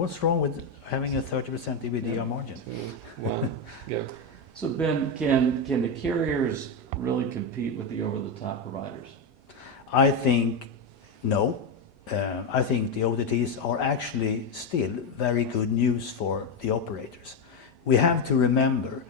what's wrong with having a 30% EBITDA Yeah. margin? 2, 1, go. So Ben, can the carriers really compete with the over-the-top providers? I think no. I think the OTTs are actually still very good news for the operators. We have to remember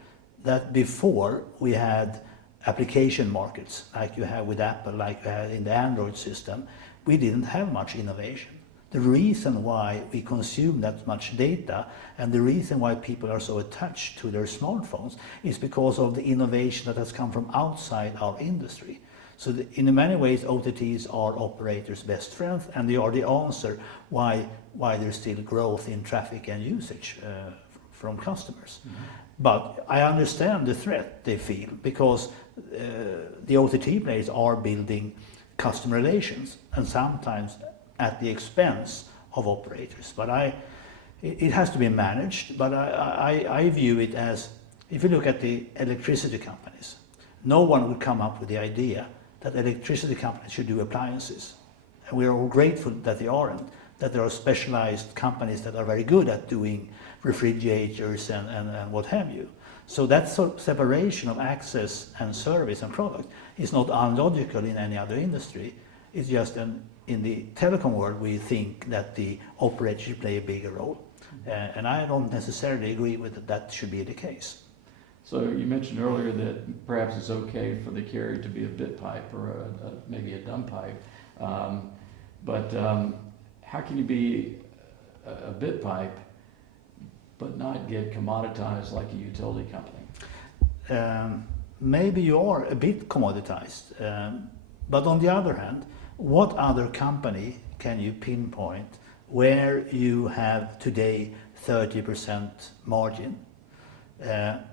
that before we had application markets like you have with Apple, like you had in the Android system, we didn't have much innovation. The reason why we consume that much data and the reason why people are so attached to their smartphones is because of the innovation that has come from outside our industry. So in many ways, OTTs are operators' best friends, and they are the answer why there's still growth in traffic and usage from customers. Mm-hmm. But I understand the threat they feel because the OTT players are building customer relations and sometimes at the expense of operators. But it has to be managed, but I view it as, if you look at the electricity companies, no one would come up with the idea that electricity companies should do appliances. And we are all grateful that they aren't, that there are specialized companies that are very good at doing refrigerators and what have you. So that separation of access and service and product is not unlogical in any other industry. It's just in the telecom world we think that the operator should play a bigger role. And I don't necessarily agree with that should be the case. So you mentioned earlier that perhaps it's okay for the carrier to be a bit pipe or maybe a dumb pipe. But how can you be a bit pipe but not get commoditized like a utility company? Maybe you are a bit commoditized. But on the other hand, what other company can you pinpoint where you have today 30% margin?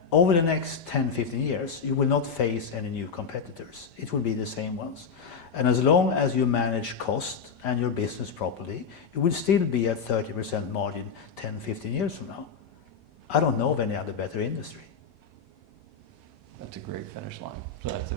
Over the next 10-15 years, you will not face any new competitors. It will be the same ones. And as long as you manage cost and your business properly, you will still be at 30% margin 10-15 years from now. I don't know of any other better industry. That's a great finish line. So that's